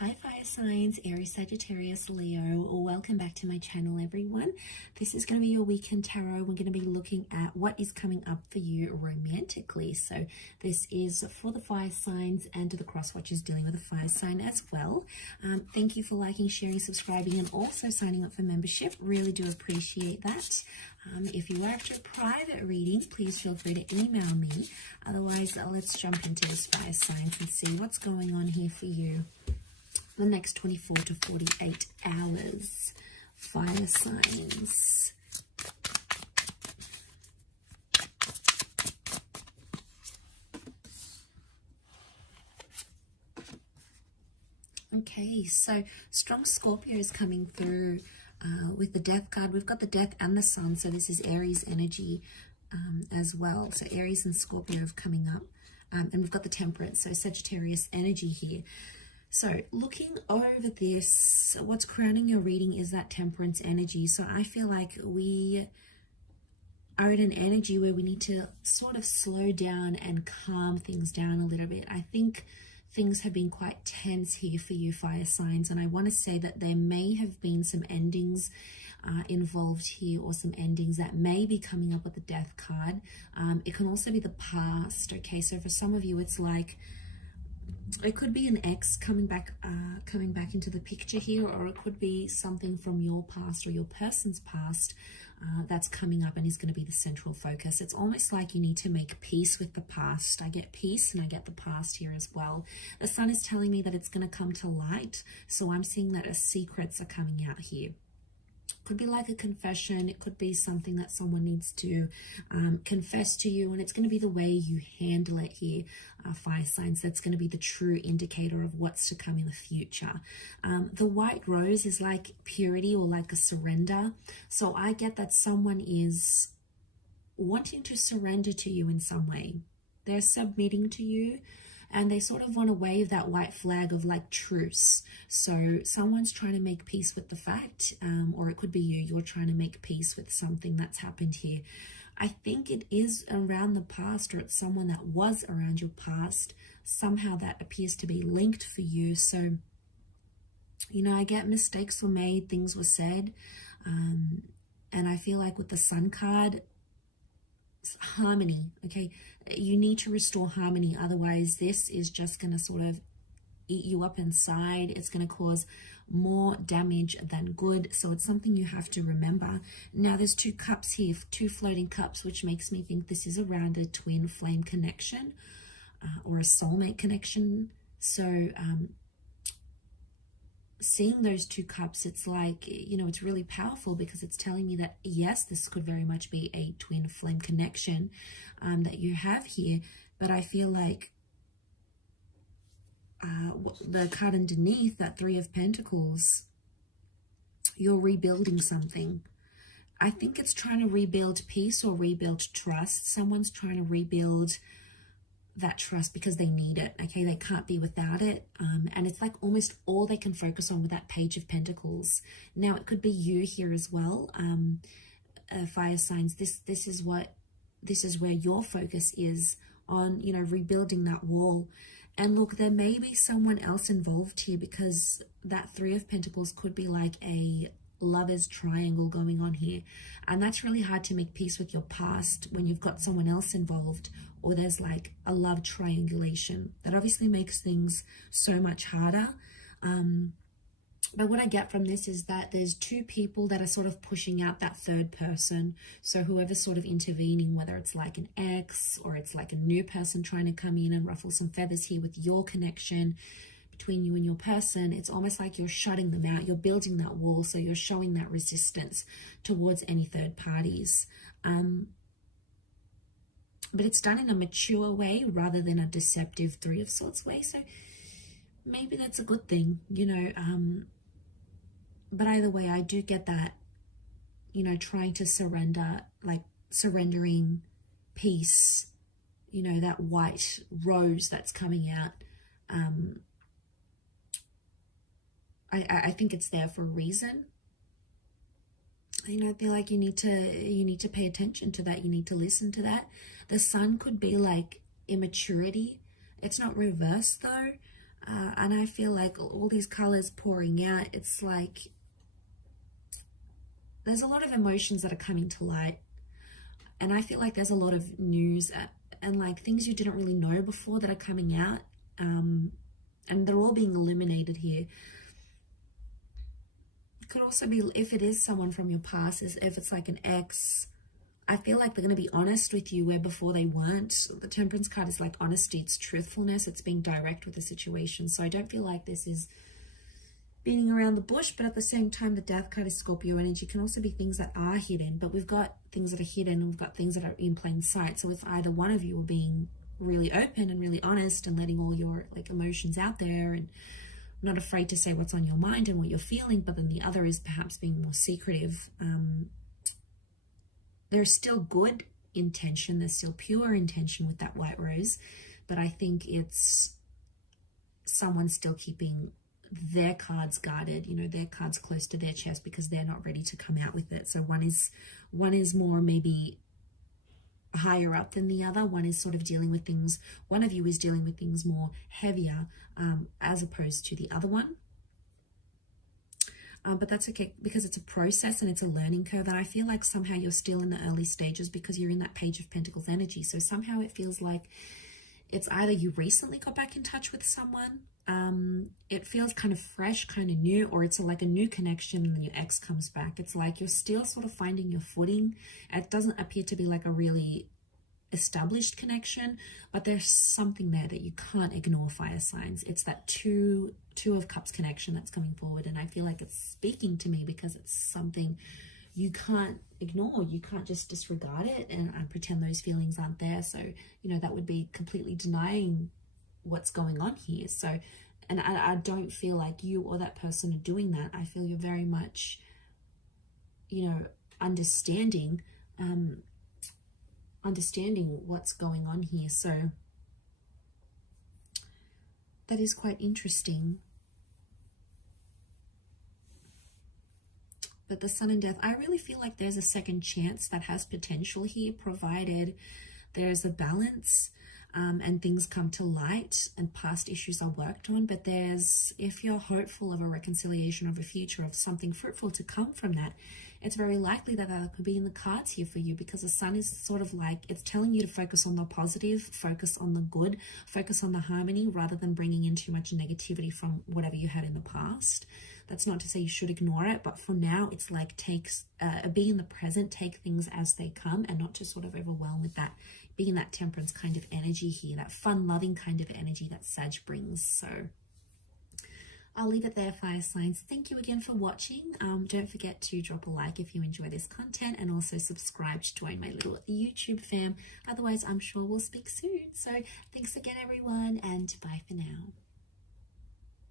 Hi fire signs, Aries, Sagittarius, Leo. Welcome back to my channel, everyone. This is going to be your weekend tarot. We're going to be looking at what is coming up for you romantically. So this is for the fire signs and to the cross watchers dealing with a fire sign as well. Thank you for liking, sharing, subscribing, and also signing up for membership. Really do appreciate that. If you are after a private reading, please feel free to email me. Otherwise, let's jump into this fire signs and see what's going on here for you the next 24 to 48 hours. Fire signs. Okay, so strong Scorpio is coming through with the death card. We've got the death and the sun, so this is Aries energy as well. So Aries and Scorpio are coming up. And we've got the temperance, so Sagittarius energy here. So looking over this, what's crowning your reading is that temperance energy. So I feel like we are in an energy where we need to sort of slow down and calm things down a little bit. I think things have been quite tense here for you fire signs, and I want to say that there may have been some endings involved here, or some endings that may be coming up with the death card. It can also be the past. Okay, so for some of you it's like it could be an ex coming back into the picture here, or it could be something from your past or your person's past that's coming up and is going to be the central focus. It's almost like you need to make peace with the past. I get peace and I get the past here as well. The sun is telling me that it's going to come to light, so I'm seeing that secrets are coming out here. Could be like a confession. It could be something that someone needs to confess to you, and it's going to be the way you handle it here, fire signs. That's going to be the true indicator of what's to come in the future. The white rose is like purity or like a surrender. So I get that someone is wanting to surrender to you in some way. They're submitting to you, and they sort of want to wave that white flag of like truce. So someone's trying to make peace with the fact, or it could be you're trying to make peace with something that's happened here. I think it is around the past, or it's someone that was around your past. Somehow that appears to be linked for you. So, you know, I get mistakes were made, things were said. And I feel like with the sun card, harmony. Okay, you need to restore harmony, otherwise this is just going to sort of eat you up inside. It's going to cause more damage than good, so it's something you have to remember. Now there's two cups here, two floating cups, which makes me think this is around a twin flame connection or a soulmate connection. So seeing those two cups, it's like, you know, it's really powerful because it's telling me that yes, this could very much be a twin flame connection that you have here. But I feel like the card underneath, that Three of Pentacles, you're rebuilding something. I think it's trying to rebuild peace or rebuild trust. Someone's trying to rebuild that trust because they need it. Okay, they can't be without it, and it's like almost all they can focus on with that Page of Pentacles. Now it could be you here as well, fire signs. This is where your focus is on, you know, rebuilding that wall. And look, there may be someone else involved here, because that Three of Pentacles could be like a lover's triangle going on here, and that's really hard to make peace with your past when you've got someone else involved, or there's like a love triangulation. That obviously makes things so much harder. But what I get from this is that there's two people that are sort of pushing out that third person. So whoever's sort of intervening, whether it's like an ex or it's like a new person trying to come in and ruffle some feathers here with your connection between you and your person, it's almost like you're shutting them out. You're building that wall, so you're showing that resistance towards any third parties. But it's done in a mature way rather than a deceptive Three of Swords way. So maybe that's a good thing, you know. But either way, I do get that, you know, trying to surrender, like surrendering peace, you know, that white rose that's coming out. I think it's there for a reason. You know, I feel like you need to pay attention to that. You need to listen to that. The sun could be like immaturity. It's not reversed though. And I feel like all these colors pouring out, it's like there's a lot of emotions that are coming to light. And I feel like there's a lot of news and like things you didn't really know before that are coming out. And they're all being illuminated here. It could also be, if it is someone from your past, if it's like an ex, I feel like they're going to be honest with you where before they weren't. The Temperance card is like honesty, it's truthfulness, it's being direct with the situation. So I don't feel like this is beating around the bush, but at the same time, the Death card is Scorpio energy. Can also be things that are hidden, but we've got things that are hidden and we've got things that are in plain sight. So if either one of you are being really open and really honest and letting all your like emotions out there and not afraid to say what's on your mind and what you're feeling, but then the other is perhaps being more secretive, there's still good intention, there's still pure intention with that white rose, but I think it's someone still keeping their cards guarded, you know, their cards close to their chest because they're not ready to come out with it. So one is more maybe higher up than the other. One is sort of dealing with things, one of you is dealing with things more heavier as opposed to the other one. But that's okay because it's a process and it's a learning curve. And I feel like somehow you're still in the early stages because you're in that Page of Pentacles energy. So somehow it feels like it's either you recently got back in touch with someone, it feels kind of fresh, kind of new, or it's like a new connection and then your ex comes back. It's like you're still sort of finding your footing. It doesn't appear to be like a really established connection, but there's something there that you can't ignore, fire signs. It's that two of cups connection that's coming forward, and I feel like it's speaking to me because it's something you can't ignore. You can't just disregard it and pretend those feelings aren't there. So, you know, that would be completely denying what's going on here. So, and I don't feel like you or that person are doing that. I feel you're very much, you know, understanding what's going on here. So that is quite interesting. But the Sun and Death, I really feel like there's a second chance that has potential here, provided there's a balance and things come to light and past issues are worked on. But if you're hopeful of a reconciliation, of a future, of something fruitful to come from that, it's very likely that that could be in the cards here for you, because the Sun is sort of like, it's telling you to focus on the positive, focus on the good, focus on the harmony, rather than bringing in too much negativity from whatever you had in the past. That's not to say you should ignore it, but for now, it's like be in the present, take things as they come, and not to sort of overwhelm with that, being that Temperance kind of energy here, that fun, loving kind of energy that Sag brings. So I'll leave it there, fire signs. Thank you again for watching. Don't forget to drop a like if you enjoy this content, and also subscribe to join my little YouTube fam. Otherwise, I'm sure we'll speak soon. So thanks again, everyone, and bye for now.